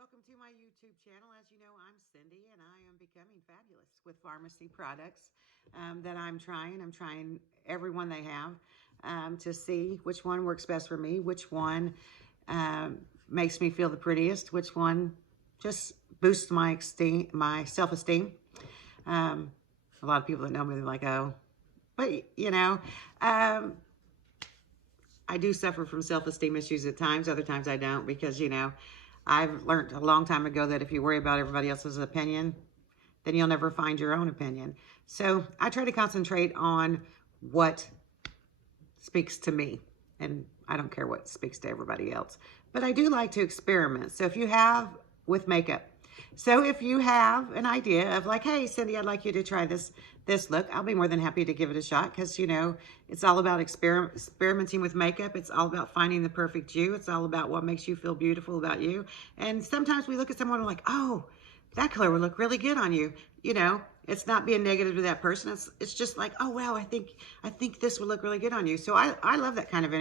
Welcome to my YouTube channel. As you know, I'm Cindy, and I am becoming fabulous with pharmacy products that I'm trying. I'm trying every one they have to see which one works best for me, which one makes me feel the prettiest, which one just boosts my self-esteem. A lot of people that know me, they're like, oh, but I do suffer from self-esteem issues at times. Other times I don't because, I've learned a long time ago that if you worry about everybody else's opinion, then you'll never find your own opinion. So I try to concentrate on what speaks to me, and I don't care what speaks to everybody else. But I do like to experiment. So if you have with makeup, so if you have an idea of like, hey, Cindy, I'd like you to try this look, I'll be more than happy to give it a shot because, it's all about experimenting with makeup. It's all about finding the perfect you. It's all about what makes you feel beautiful about you. And sometimes we look at someone and we're like, oh, that color would look really good on you. It's not being negative to that person. It's just like, oh, wow, I think this would look really good on you. So I love that kind of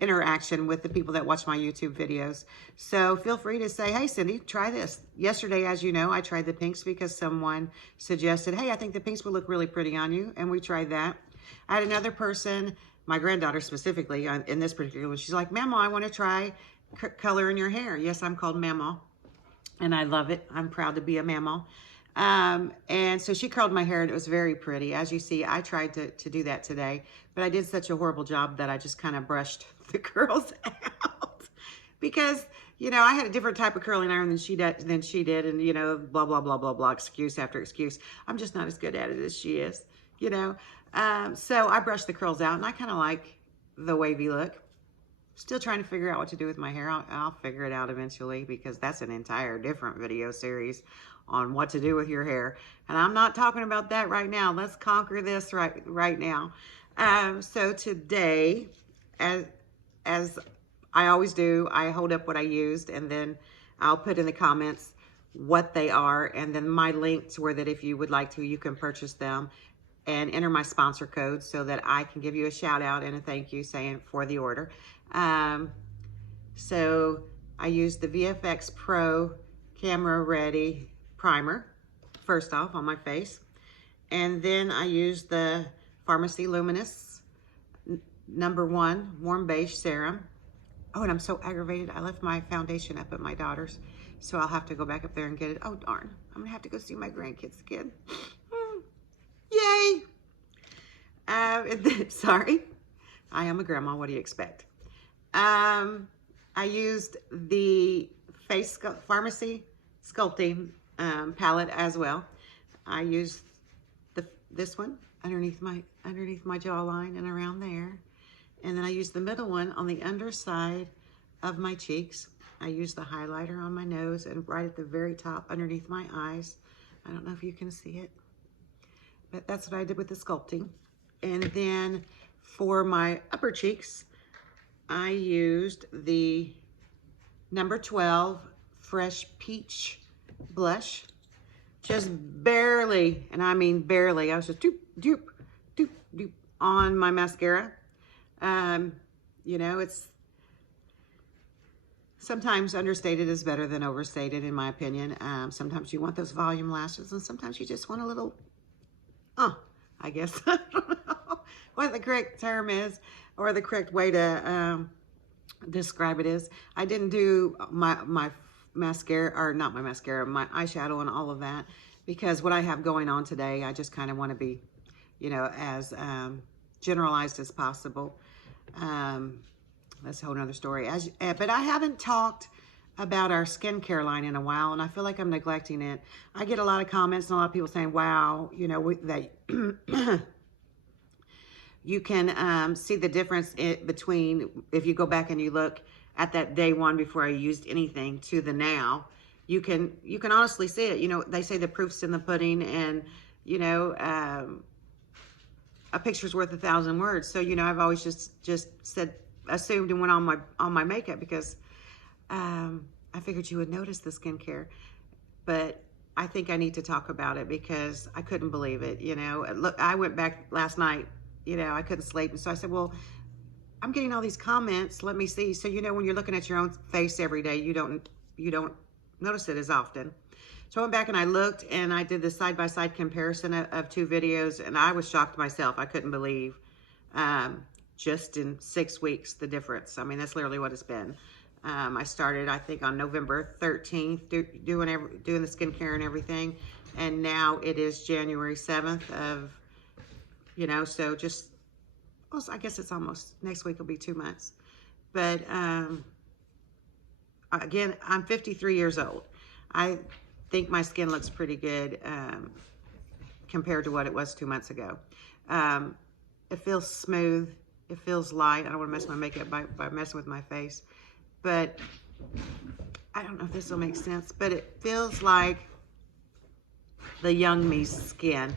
interaction with the people that watch my YouTube videos. So feel free to say, hey, Cindy, try this. Yesterday, as you know, I tried the pinks because someone suggested, hey, I think the pinks would look really pretty on you. And we tried that. I had another person, my granddaughter specifically, in this particular one, she's like, Mamaw, I want to try color in your hair. Yes, I'm called Mamaw, and I love it. I'm proud to be a Mamaw. And so she curled my hair and it was very pretty. As you see, I tried to do that today, but I did such a horrible job that I just kind of brushed the curls out because, I had a different type of curling iron than she did, and, blah, blah, blah, blah, blah, excuse after excuse. I'm just not as good at it as she is, So I brushed the curls out and I kind of like the wavy look. Still trying to figure out what to do with my hair. I'll figure it out eventually because that's an entire different video series on what to do with your hair. And I'm not talking about that right now. Let's conquer this right now. So today, as I always do, I hold up what I used and then I'll put in the comments what they are and then my links where that if you would like to, you can purchase them and enter my sponsor code so that I can give you a shout out and a thank you saying for the order. So I used the VFX Pro Camera Ready Primer, first off on my face. And then I used the Farmasi Luminous #1 Warm Beige Serum. Oh, and I'm so aggravated. I left my foundation up at my daughter's, so I'll have to go back up there and get it. Oh, darn. I'm going to have to go see my grandkids again. Yay! Sorry. I am a grandma. What do you expect? I used the Farmasi Sculpting palette as well. I used this one underneath my jawline and around there. And then I used the middle one on the underside of my cheeks. I used the highlighter on my nose and right at the very top underneath my eyes. I don't know if you can see it, but that's what I did with the sculpting. And then for my upper cheeks, I used the #12 Fresh Peach Blush. Just barely, and I mean barely, I was just doop, doop, doop, doop on my mascara. It's sometimes understated is better than overstated, in my opinion. Sometimes you want those volume lashes, and sometimes you just want a little, I guess. I don't know what the correct term is, or the correct way to describe it is. I didn't do my mascara, or not my mascara, my eyeshadow and all of that, because what I have going on today, I just kind of want to be, as generalized as possible. That's a whole nother story. But I haven't talked about our skincare line in a while, and I feel like I'm neglecting it. I get a lot of comments and a lot of people saying, wow, that you can see the difference between, if you go back and you look at that day one before I used anything to the now, you can honestly see it. They say the proof's in the pudding, and a picture's worth 1,000 words. So I've always just assumed and went on my makeup because I figured you would notice the skincare. But I think I need to talk about it because I couldn't believe it. Look, I went back last night. I couldn't sleep, and so I said, well, I'm getting all these comments. Let me see. So when you're looking at your own face every day, you don't notice it as often. So I went back and I looked and I did the side-by-side comparison of 2 videos, and I was shocked myself. I couldn't believe just in 6 weeks the difference. I mean, that's literally what it's been. I started, I think, on November 13th doing the skincare and everything, and now it is January 7th of, you know, so just, well, I guess it's almost, next week will be 2 months. But again, I'm 53 years old. I think my skin looks pretty good compared to what it was 2 months ago. It feels smooth. It feels light. I don't want to mess my makeup by messing with my face. But I don't know if this will make sense, but it feels like the young me's skin.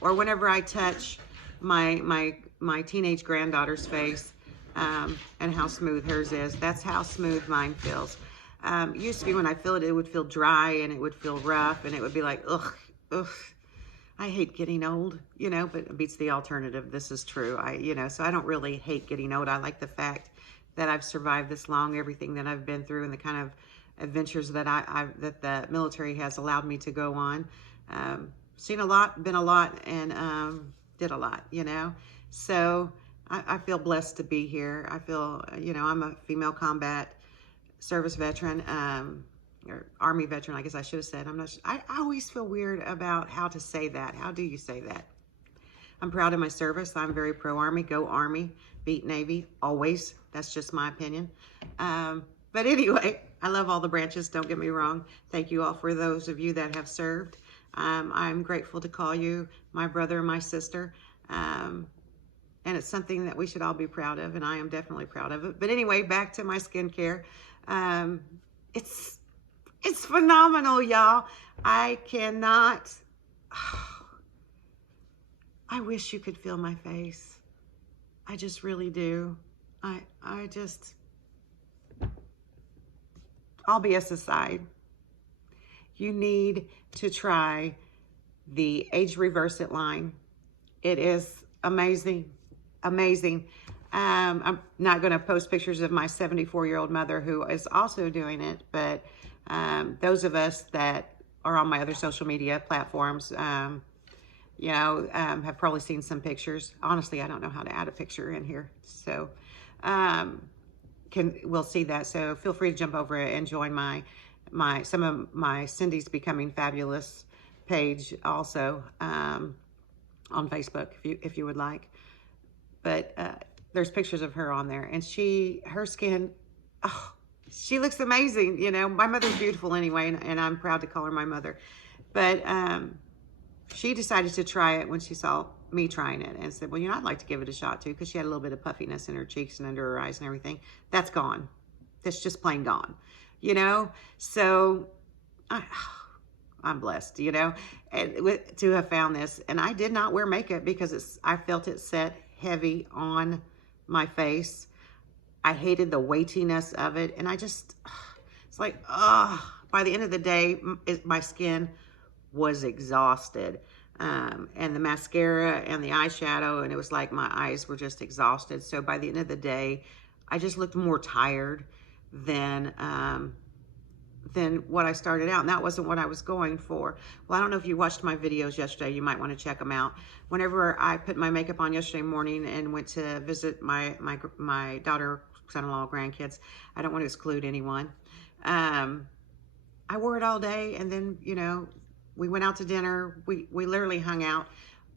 Or whenever I touch my teenage granddaughter's face and how smooth hers is, that's how smooth mine feels. Used to be when I feel it, it would feel dry and it would feel rough and it would be like, ugh, ugh. I hate getting old, you know, but it beats the alternative. This is true. You know, so I don't really hate getting old. I like the fact that I've survived this long, everything that I've been through and the kind of adventures that that the military has allowed me to go on. Seen a lot, been a lot, and did a lot, you know. So I feel blessed to be here. I feel, you know, I'm a female combat service veteran, or Army veteran, I guess I should have said. I'm not. I always feel weird about how to say that. How do you say that? I'm proud of my service. I'm very pro-Army. Go Army. Beat Navy. Always. That's just my opinion. But anyway, I love all the branches. Don't get me wrong. Thank you all for those of you that have served. I'm grateful to call you my brother and my sister. And it's something that we should all be proud of, and I am definitely proud of it. But anyway, back to my skincare. It's phenomenal, y'all. I cannot. I wish you could feel my face. I just really do. All BS aside, you need to try the Age Reverse It line. It is amazing, amazing. I'm not going to post pictures of my 74-year-old mother who is also doing it, but those of us that are on my other social media platforms, you know, have probably seen some pictures. Honestly, I don't know how to add a picture in here, so we'll see that. So feel free to jump over and join some of my Cindy's Becoming Fabulous page also on Facebook if you would like. But there's pictures of her on there, and her skin, oh, she looks amazing. You know, my mother's beautiful anyway, and I'm proud to call her my mother. But she decided to try it when she saw me trying it and said, well, you know, I'd like to give it a shot too, because she had a little bit of puffiness in her cheeks and under her eyes and everything. That's gone. That's just plain gone, you know? So I'm blessed, you know, to have found this. And I did not wear makeup because I felt it set heavy on my face. I hated the weightiness of it. And it's like, by the end of the day, my skin was exhausted. And the mascara and the eyeshadow, and it was like my eyes were just exhausted. So by the end of the day, I just looked more tired than what I started out, and that wasn't what I was going for. Well, I don't know if you watched my videos yesterday. You might want to check them out. Whenever I put my makeup on yesterday morning and went to visit my daughter, son-in-law, grandkids, I don't want to exclude anyone. I wore it all day, and then, you know, we went out to dinner. We literally hung out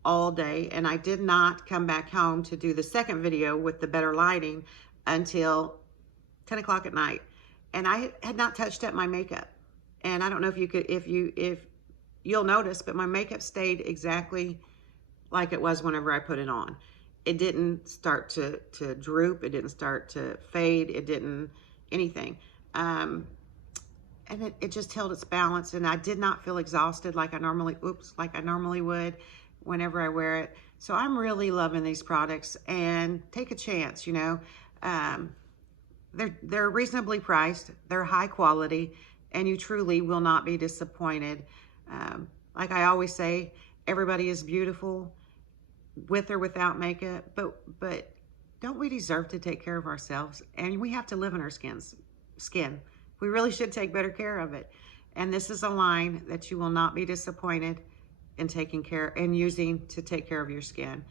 all day, and I did not come back home to do the second video with the better lighting until 10 o'clock at night. And I had not touched up my makeup. And I don't know if you'll notice, but my makeup stayed exactly like it was whenever I put it on. It didn't start to droop. It didn't start to fade. It didn't anything. And it just held its balance, and I did not feel exhausted like I normally would whenever I wear it. So I'm really loving these products, and take a chance, you know. They're reasonably priced, they're high quality, and you truly will not be disappointed. Like I always say, everybody is beautiful with or without makeup, but don't we deserve to take care of ourselves? And we have to live in our skin. We really should take better care of it. And this is a line that you will not be disappointed in taking care and using to take care of your skin.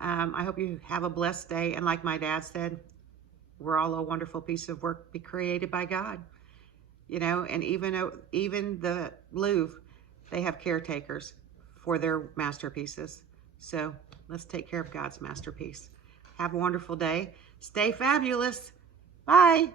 I hope you have a blessed day. And like my dad said, we're all a wonderful piece of work be created by God. You know, and even the Louvre, they have caretakers for their masterpieces. So let's take care of God's masterpiece. Have a wonderful day. Stay fabulous. Bye.